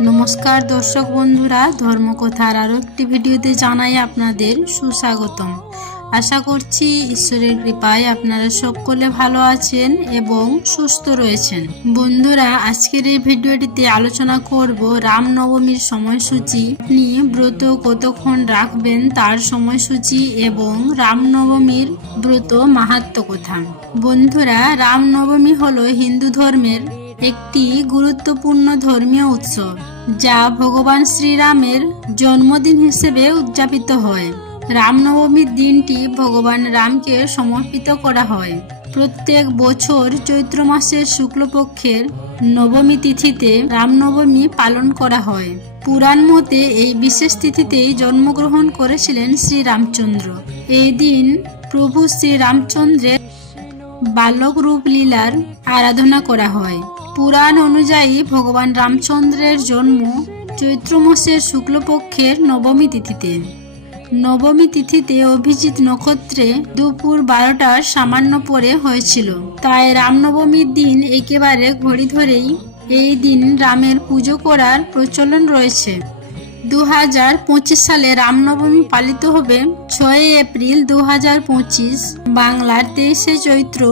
নমস্কার দর্শক বন্ধুরা, ধর্মকথার আরও একটি ভিডিওতে জানাই আপনাদের সুস্বাগতম। আশা করছি ঈশ্বরের কৃপায় আপনারা সকলে ভালো আছেন এবং সুস্থ রয়েছেন। বন্ধুরা, আজকের এই ভিডিওটিতে আলোচনা করব রামনবমীর সময়সূচি, আপনি ব্রত কতক্ষণ রাখবেন তার সময়সূচি এবং রামনবমীর ব্রত মাহাত্ম্য কথা। বন্ধুরা, রামনবমী হলো হিন্দু ধর্মের একটি গুরুত্বপূর্ণ ধর্মীয় উৎসব, যা ভগবান শ্রীরামের জন্মদিন হিসেবে উদযাপিত হয়। রামনবমীর দিনটি ভগবান রামকে সমর্পিত করা হয়। প্রত্যেক বছর চৈত্র মাসের শুক্লপক্ষের নবমী তিথিতে রামনবমী পালন করা হয়। পুরাণ মতে এই বিশেষ তিথিতেই জন্মগ্রহণ করেছিলেন শ্রীরামচন্দ্র। এই দিন প্রভু শ্রীরামচন্দ্রের বালক রূপ লীলার আরাধনা করা হয়। পুরাণ অনুযায়ী ভগবান রামচন্দ্রের জন্ম চৈত্র মাসের শুক্লপক্ষের নবমী তিথিতে। নবমী তিথিতে অভিজিৎ নক্ষত্রে দুপুর 12টার সামান্য পরে হয়েছিল। তাই রামনবমীর দিন একেবারে ঘড়ি ধরেই এই দিন রামের পুজো করার প্রচলন রয়েছে। 2025 সালে রামনবমী পালিত হবে 6 এপ্রিল 2025, বাংলার 23 চৈত্র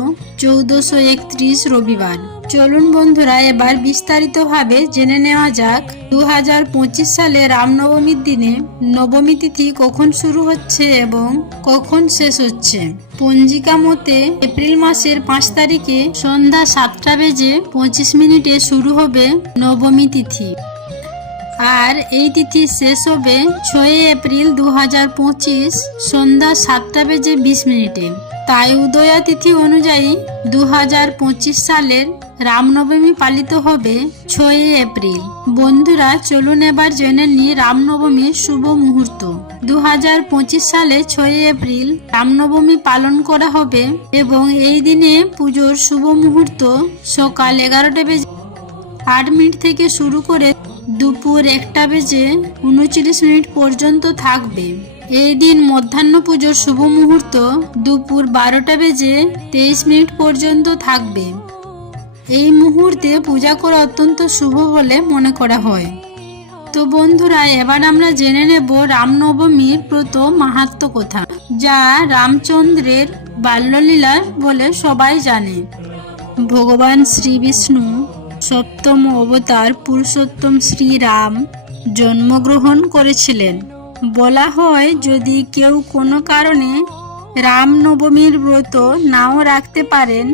1431 রবিবার। চলুন বন্ধুরা, এবার বিস্তারিতভাবে জেনে নেওয়া যাক 2025 সালে রামনবমীর দিনে নবমী তিথি কখন শুরু হচ্ছে এবং কখন শেষ হচ্ছে। পঞ্জিকা মতে এপ্রিল মাসের 5 তারিখে সন্ধ্যা 7:25 শুরু হবে নবমী তিথি, আর এই তিথি শেষ হবে 6 এপ্রিল 2025 সন্ধ্যা 7:20। তাই উদয়া তিথি অনুযায়ী 2025 সালের রামনবমী পালিত হবে 6 এপ্রিল। বন্ধুরা, চলুন এবার জেনে নিই রামনবমীর শুভ মুহূর্ত। 2025 সালে 6 এপ্রিল রামনবমী পালন করা হবে এবং এই দিনে পুজোর শুভ মুহূর্ত সকাল 11:08 থেকে শুরু করে দুপুর 1:29 পর্যন্ত থাকবে। এই দিন মধ্যাহ্ন পুজোর শুভ মুহূর্ত দুপুর 12:23 পর্যন্ত থাকবে। এই মুহূর্তে পূজা করা অত্যন্ত শুভ বলে মনে করা হয়। তো বন্ধুরা, এবার আমরা জেনে নেব রামনবমীর ব্রত মাহাত্ম্য কথা, যা রামচন্দ্রের বাল্যলীলা বলে সবাই জানে। ভগবান শ্রী বিষ্ণু সপ্তম অবতার পুরুষোত্তম শ্রীরাম জন্মগ্রহণ করেছিলেন। বলা হয়, যদি কেউ কোনো কারণে রামনবমীর ব্রত নাও রাখতে পারেন,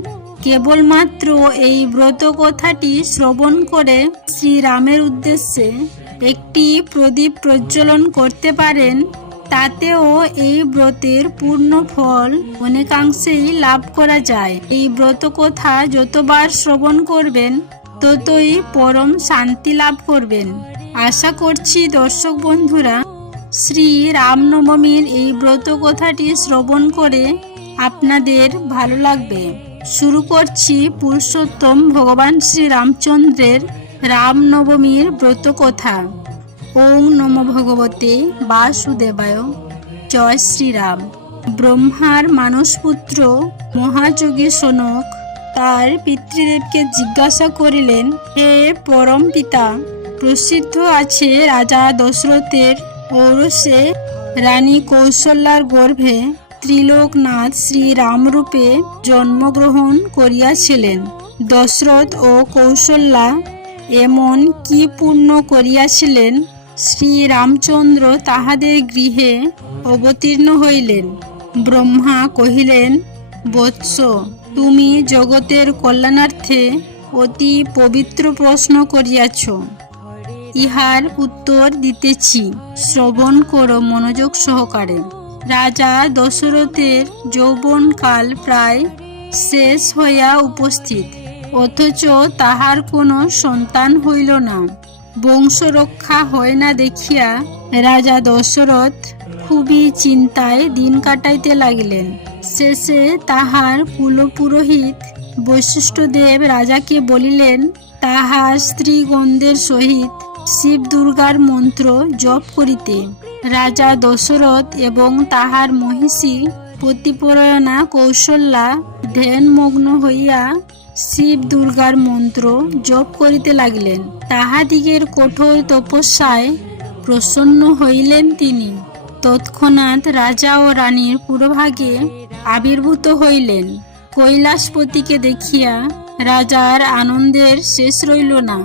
কেবলমাত্র এই ব্রত কথাটি শ্রবণ করে শ্রীরামের উদ্দেশ্যে একটি প্রদীপ প্রজ্বলন করতে পারেন, তাতেও এই ব্রতের পূর্ণ ফল অনেকাংশেই লাভ করা যায়। এই ব্রত কথা যতবার শ্রবণ করবেন ততই পরম শান্তি লাভ করবেন। আশা করছি দর্শক বন্ধুরা, শ্রী রামনবমীর এই ব্রত কথাটি শ্রবণ করে আপনাদের ভালো লাগবে। শুরু করছি পুরুষোত্তম ভগবান শ্রী রামচন্দ্রের রামনবমীর ব্রত কথা। ওং নমো ভগবতে বাসুদেবায়। জয় শ্রীরাম। ব্রহ্মার মানসপুত্র মহাযোগী সনক তার পিতৃদেবকে জিজ্ঞাসা করিলেন, হে পরম পিতা, প্রসিদ্ধ আছে রাজা দশরথের ঔরসে রানী কৌশল্যার গর্ভে ত্রিলোকনাথ শ্রীরামরূপে জন্মগ্রহণ করিয়াছিলেন। দশরথ ও কৌশল্যা এমন কি পুণ্য করিয়াছিলেন, শ্রীরামচন্দ্র তাহাদের গৃহে অবতীর্ণ হইলেন। ব্রহ্মা কহিলেন, বৎস, তুমি জগতের কল্যাণার্থে অতি পবিত্র প্রশ্ন করিয়াছ, ইহার উত্তর দিতেছি, শ্রবণ করো মনোযোগ সহকারে। রাজা দশরথের যৌবনকাল প্রায় শেষ হইয়া উপস্থিত, অথচ তাহার কোনো সন্তান হইল না। বংশ রক্ষা হয় না দেখিয়া রাজা দশরথ খুবই চিন্তায় দিন কাটাইতে লাগিলেন। শেষে তাহার কুলপুরোহিত বৈশিষ্ট্যদেব রাজাকে বলিলেন, তাহার স্ত্রীগণদের সহিত শিব দুর্গার মন্ত্র জপ করিতে। রাজা দশরথ এবং তাহার মহিষী পতিপরায়ণা কৌশল্যা ধ্যানমগ্ন হইয়া শিব দুর্গার মন্ত্র জপ করিতে লাগিলেন। তাহাদিগের কঠোর তপস্যায় প্রসন্ন হইলেন তিনি। তৎক্ষণাৎ রাজা ও রানীর পুরভাগে আবির্ভূত হইলেন। কৈলাসপতিকে দেখিয়া রাজার আনন্দের শেষ রইল না।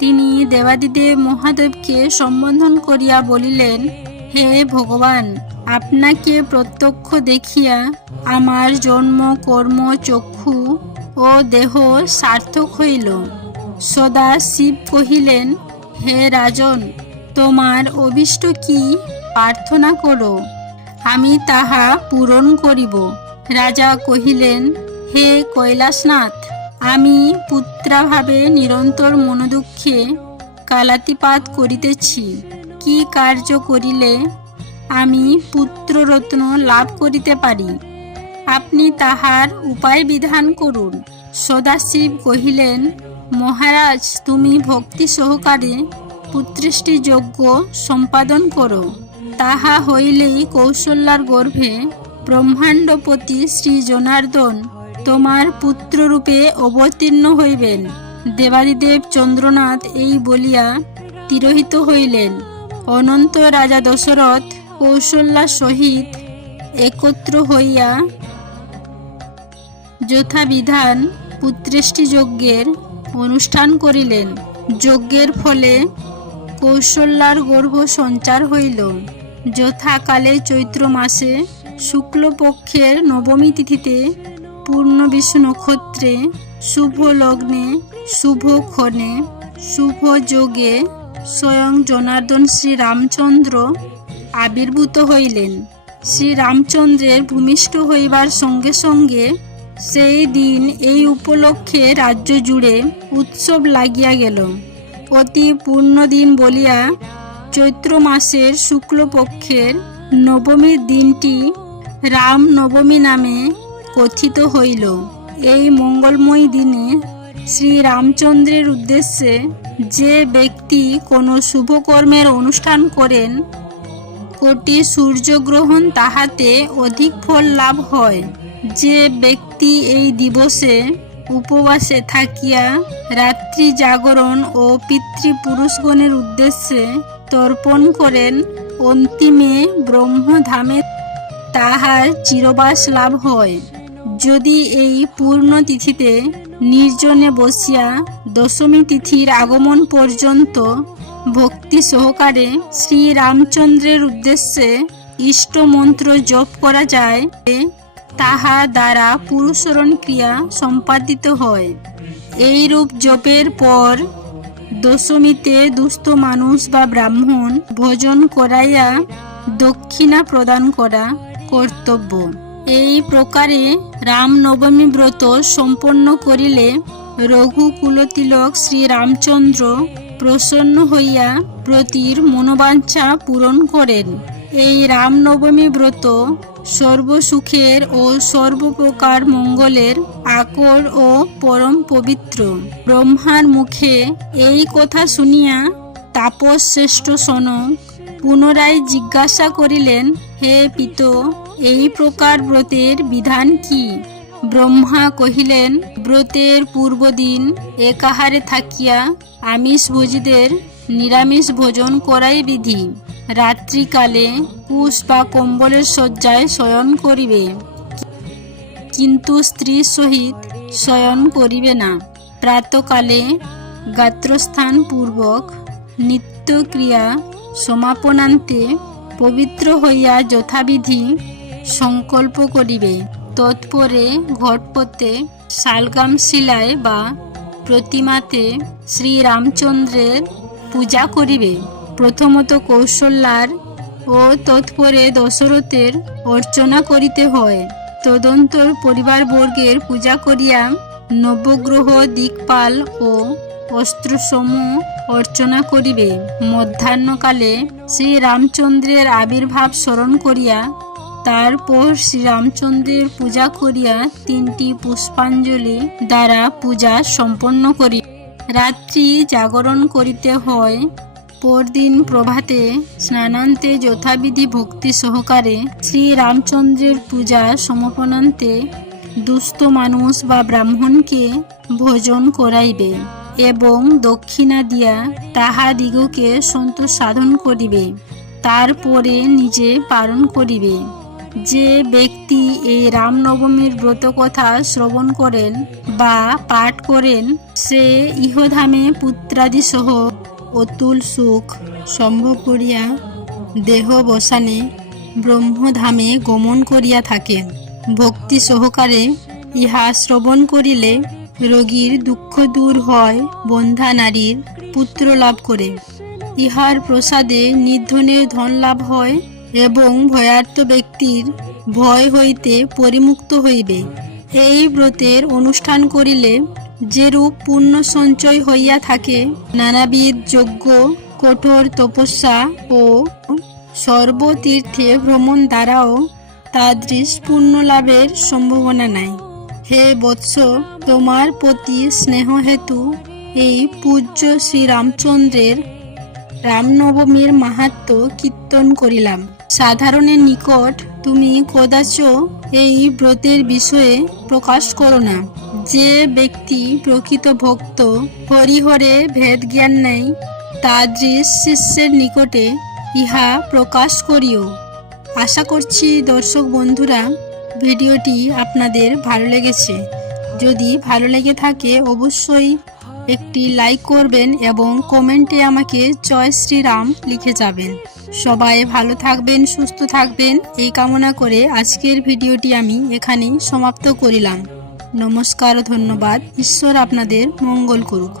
তিনি দেবাদিদেব মহাদেবকে সম্বোধন করিয়া বলিলেন, হে ভগবান, আপনাকে প্রত্যক্ষ দেখিয়া আমার জন্ম, কর্ম, চক্ষু ও দেহ সার্থক হইল। সদা শিব কহিলেন, হে রাজন, তোমার অভীষ্ট কি প্রার্থনা করো, আমি তাহা পূরণ করিব। রাজা কহিলেন, হে কৈলাসনাথ, আমি পুত্রাভাবে নিরন্তর মনোদুঃখে কালাতিপাত করিতেছি। কি কার্য করিলে আমি পুত্ররত্ন লাভ করিতে পারি, আপনি তাহার উপায় বিধান করুন। সদাশিব কহিলেন, মহারাজ, তুমি ভক্তি সহকারে পুত্রেষ্টি যজ্ঞ সম্পাদন করো। তাহা হইলেই কৌশল্যার গর্ভে ব্রহ্মাণ্ডপতি শ্রী জনার্দন তোমার পুত্ররূপে অবতীর্ণ হইবেন। দেবাদিদেব চন্দ্রনাথ এই বলিয়া তিরোহিত হইলেন। অনন্ত রাজা দশরথ কৌশল্যার সহিত একত্র হইয়া যথাবিধান পুত্রেষ্টি যজ্ঞের অনুষ্ঠান করিলেন। যজ্ঞের ফলে কৌশল্যার গর্ভ সঞ্চার হইল। যথাকালে চৈত্র মাসে শুক্লপক্ষের নবমী তিথিতে পূর্ণবিষু নক্ষত্রে শুভ লগ্নে শুভ ক্ষণে শুভ যোগে স্বয়ং জনার্দন শ্রী রামচন্দ্র আবির্ভূত হইলেন। শ্রী রামচন্দ্রের ভূমিষ্ঠ হইবার সঙ্গে সঙ্গে সেই দিন এই উপলক্ষে রাজ্য জুড়ে উৎসব লাগিয়া গেল। অতি পূর্ণদিন বলিয়া চৈত্র মাসের শুক্লপক্ষের নবমীর দিনটি রাম নবমী নামে কথিত হইল। এই মঙ্গলময় দিনে শ্রী রামচন্দ্রের উদ্দেশ্যে যে ব্যক্তি কোনো শুভকর্মের অনুষ্ঠান করেন, কোটি সূর্যগ্রহণ তাহাতে অধিক ফল লাভ হয়। যে ব্যক্তি এই দিবসে উপবাসে থাকিয়া রাত্রি জাগরণ ও পিতৃপুরুষগণের উদ্দেশ্যে তর্পণ করেন, অন্তিমে ব্রহ্মধামে তাহার চিরবাস লাভ হয়। যদি এই পূর্ণ তিথিতে নির্জনে বসিয়া দশমী তিথির আগমন পর্যন্ত ভক্তি সহকারে শ্রী রামচন্দ্রের উদ্দেশ্যে ইষ্ট মন্ত্র জপ করা যায়, তাহা দ্বারা পুরুষরণ ক্রিয়া সম্পাদিত হয়। এইরূপ জপের পর দশমীতে দুস্থ মানুষ বা ব্রাহ্মণ ভোজন করাইয়া দক্ষিণা প্রদান করা কর্তব্য। এই প্রকারে রামনবমী ব্রত সম্পন্ন করিলে রঘুকুলতিলক শ্রী রামচন্দ্র প্রসন্ন হইয়া ব্রতীর মনোবাঞ্ছা পূরণ করেন। এই রামনবমী ব্রত সর্বসুখের ও সর্বপ্রকার মঙ্গলের আকর ও পরম পবিত্র। ব্রহ্মার মুখে এই কথা শুনিয়া তাপস শ্রেষ্ঠ সনক পুনরায় জিজ্ঞাসা করিলেন, হে পিত, এই প্রকার ব্রতের বিধান কি? ব্রহ্মা কহিলেন, ব্রতের পূর্বদিন একাহারে থাকিয়া আমিষভোজীদের নিরামিষ ভোজন করাই বিধি। রাত্রিকালে কুশ বা কম্বলের শয্যায় শয়ন করিবে, কিন্তু স্ত্রীর সহিত শয়ন করিবে না। প্রাতকালে গাত্রস্থান পূর্বক নিত্যক্রিয়া সমাপনান্তে পবিত্র হইয়া যথাবিধি সংকল্প করিবে। তৎপরে ঘটপথে শালগ্রাম শিলায় বা প্রতিমাতে শ্রী রামচন্দ্রের পূজা করিবে। প্রথমত কৌশল্যার ও তৎপরে দশরথের অর্চনা করিতে হয়। তদন্তর পরিবারবর্গের পূজা করিয়া নবগ্রহ, দিকপাল ও অস্ত্রসমূহ অর্চনা করিবে। মধ্যাহ্নকালে শ্রী রামচন্দ্রের আবির্ভাব স্মরণ করিয়া তারপর শ্রীরামচন্দ্রের পূজা করিয়া 3টি পুষ্পাঞ্জলি দ্বারা পূজা সম্পন্ন করি। রাত্রি জাগরণ করিতে হয়। পরদিন প্রভাতে স্নানান্তে যথাবিধি ভক্তি সহকারে শ্রী রামচন্দ্রের পূজা সমাপনান্তে দুস্থ মানুষ বা ব্রাহ্মণকে ভোজন করাইবে এবং দক্ষিণা দিয়া তাহাদিগকে সন্তোষ সাধন করিবে, তারপরে নিজে পালন করিবে। যে ব্যক্তি এই রামনবমীর ব্রত কথা শ্রবণ করেন বা পাঠ করেন, সে ইহধামে পুত্রাদি সহ অতুল সুখ সম্ভব করিয়া দেহবসানে ব্রহ্মধামে গমন করিয়া থাকেন। ভক্তি সহকারে ইহা শ্রবণ করিলে রোগীর দুঃখ দূর হয়, বন্ধা নারীর পুত্র লাভ করে। ইহার প্রসাদে নির্ধনের ধন লাভ হয় এবং ভয়ার্ত ব্যক্তির ভয় হইতে পরিমুক্ত হইবে। এই ব্রতের অনুষ্ঠান করিলে যেরূপ পুণ্য সঞ্চয় হইয়া থাকে, নানাবিধ যজ্ঞ, কঠোর তপস্যা ও সর্বতীর্থে ভ্রমণ দ্বারাও তাদৃশ পুণ্য লাভের সম্ভাবনা নাই। হে বৎস, তোমার প্রতি স্নেহ হেতু এই পূজ্য শ্রীরামচন্দ্রের রামনবমীর মাহাত্ম্য কীর্তন করিলাম। সাধারণের নিকট তুমি কদাচ এই ব্রতের বিষয়ে প্রকাশ করো না। যে ব্যক্তি প্রকৃত ভক্ত, হরিহরে ভেদ জ্ঞান নেই, তাদৃশ শিষ্যের নিকটে ইহা প্রকাশ করিও। আশা করছি দর্শক বন্ধুরা, ভিডিওটি আপনাদের ভালো লেগেছে। যদি ভালো লেগে থাকে অবশ্যই একটি লাইক করবেন এবং কমেন্টে আমাকে জয় শ্রীরাম লিখে যাবেন। সবাই ভালো থাকবেন, সুস্থ থাকবেন এই কামনা করে আজকের ভিডিওটি আমি এখানেই সমাপ্ত করিলাম। নমস্কার, ধন্যবাদ। ঈশ্বর আপনাদের মঙ্গল করুক।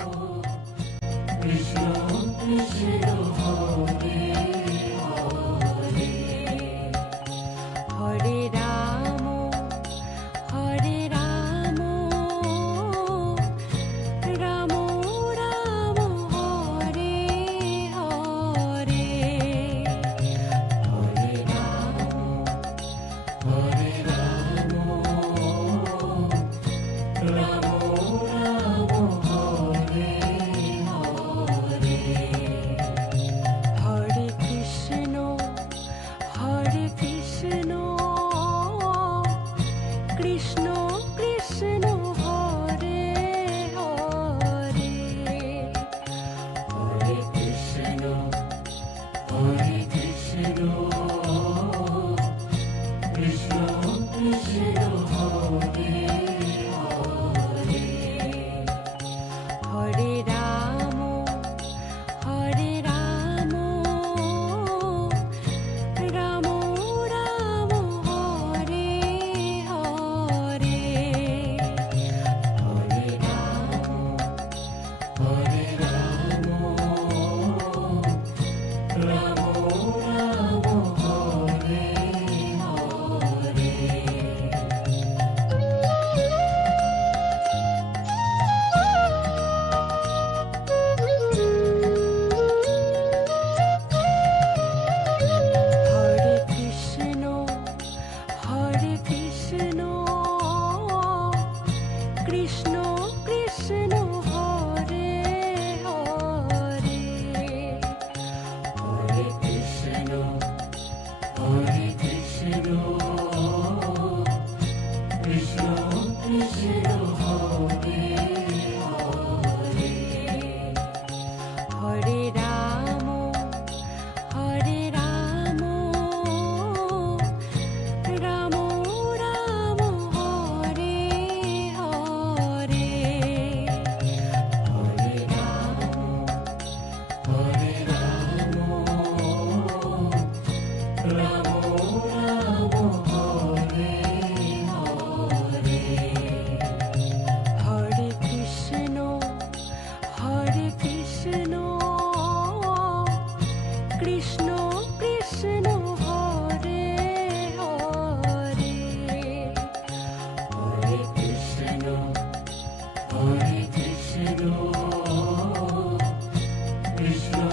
Krishna,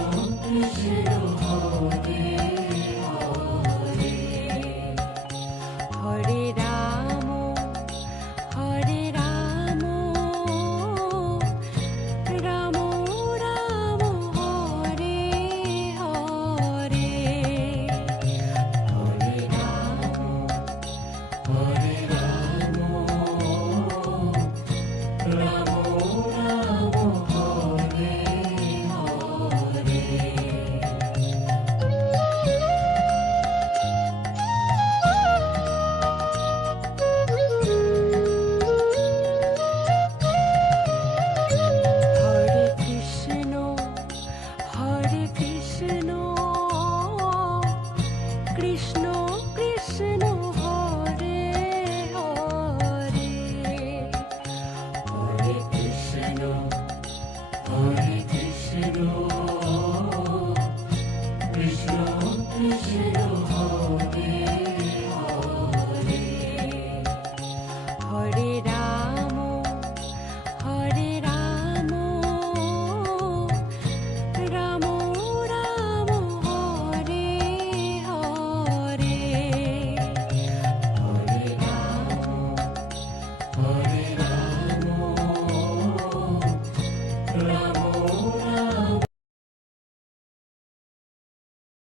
Krishna, Hare